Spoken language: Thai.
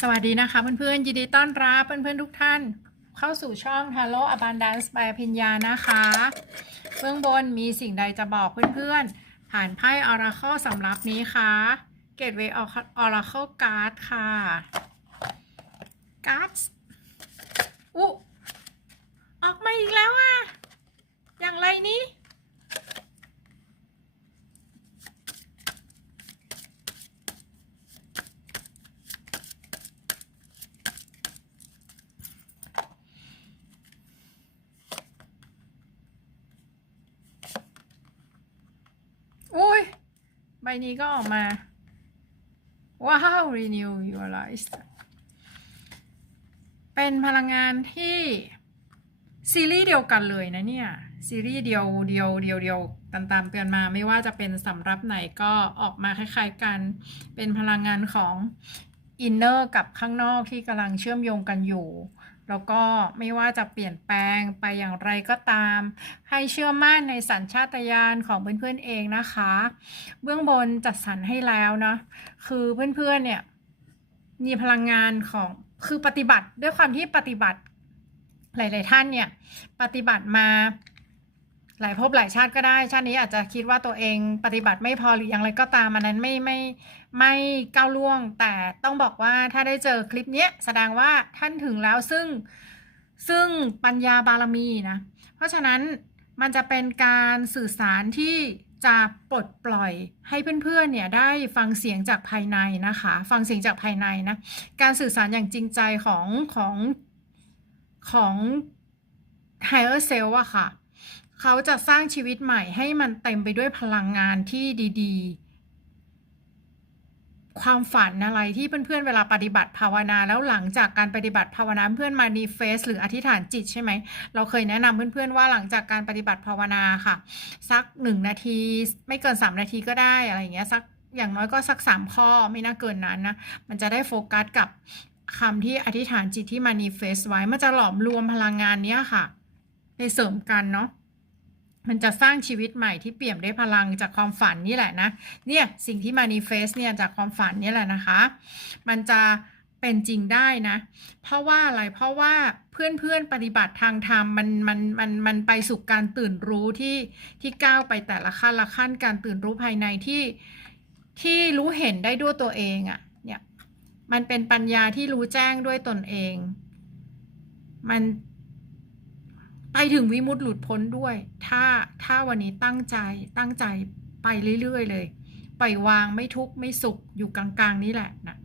สวัสดีนะคะเพื่อนๆยินดีต้อนรับเพื่อนๆทุกท่าน เข้าสู่ช่อง Hello Abundance by พิญญานะคะ เบื้องบนมีสิ่งใดจะบอกเพื่อนๆ ผ่านไพ่ Oracle สำรับนี้ค่ะ Gateway Oracle Card ค่ะ Cards อุ๊ออกมาอีกแล้วอะ อย่างไรนี้ อุ้ย ใบนี้ก็ออกมา ว้าว renew your life เป็นพลังงานที่ ซีรีส์เดียวกันเลยนะเนี่ย ซีรีส์เดียวเดียวเดียวเดียวตามตามๆกันมาไม่ว่าจะเป็นสำรับไหนก็ออกมาคล้ายๆกัน เป็นพลังงานของอินเนอร์กับข้างนอกที่กำลังเชื่อมโยงกันอยู่ แล้วก็ไม่ว่าจะเปลี่ยนแปลงไปอย่างไรก็ตาม ให้เชื่อมั่นในสัญชาตญาณของเพื่อนๆเองนะคะ เบื้องบนจัดสรรให้แล้วนะคือเพื่อนๆเนี่ยมีพลังงานของคือปฏิบัติด้วยความที่ปฏิบัติหลาย ๆ ท่านเนี่ย ปฏิบัติมา หลายภพหลายชาติก็ได้ ชาตินี้อาจจะคิดว่าตัวเองปฏิบัติไม่พอหรืออย่างไรก็ตามอันนั้นไม่ไม่ไม่ก้าวล่วง แต่ต้องบอกว่าถ้าได้เจอคลิปเนี้ยแสดงว่าท่านถึงแล้วซึ่งซึ่งปัญญาบารมีนะ เพราะฉะนั้นมันจะเป็นการสื่อสารที่จะปลดปล่อยให้เพื่อนๆเนี่ยได้ฟังเสียงจากภายในนะคะ ฟังเสียงจากภายในนะ การสื่อสารอย่างจริงใจของของของ higher self อะค่ะ เขาจะสร้างชีวิตใหม่ให้มันเต็มไปด้วยพลังงานที่ดีๆ ความฝันอะไรที่เพื่อนๆเวลาปฏิบัติภาวนาแล้วหลังจากการปฏิบัติภาวนาเพื่อนมานีเฟสหรืออธิษฐานจิตใช่ไหม เราเคยแนะนำเพื่อนๆว่าหลังจากการปฏิบัติภาวนาค่ะ สักหนึ่งนาทีไม่เกินสามนาทีก็ได้อะไรอย่างเงี้ยสักอย่างน้อยก็สักสามข้อไม่น่าเกินนั้นนะ มันจะได้โฟกัสกับคำที่อธิษฐานจิตที่มานีเฟสไว้ มันจะหลอมรวมพลังงานเนี้ยค่ะ ในเสริมกันเนาะ มันจะสร้างชีวิตใหม่ที่เปี่ยมด้วยพลังจากความฝันนี่แหละนะ เนี่ยสิ่งที่มานีเฟสเนี่ยจากความฝันนี่แหละนะคะ มันจะเป็นจริงได้นะ เพราะว่าอะไร เพราะว่าเพื่อนๆปฏิบัติทางธรรมมันมันมันมันไปสู่การตื่นรู้ที่ที่ก้าวไปแต่ละขั้นละขั้นการตื่นรู้ภายในที่ที่รู้เห็นได้ด้วยตัวเองอะ่ะ เนี่ย มันเป็นปัญญาที่รู้แจ้งด้วยตนเอง มัน ไปถึงวิมุตต์หลุดพ้นด้วย ถ้าถ้าวันนี้ตั้งใจตั้งใจไปเรื่อยๆเลย ไปวางไม่ทุกข์ไม่สุขอยู่กลางๆ นี่แหละนะ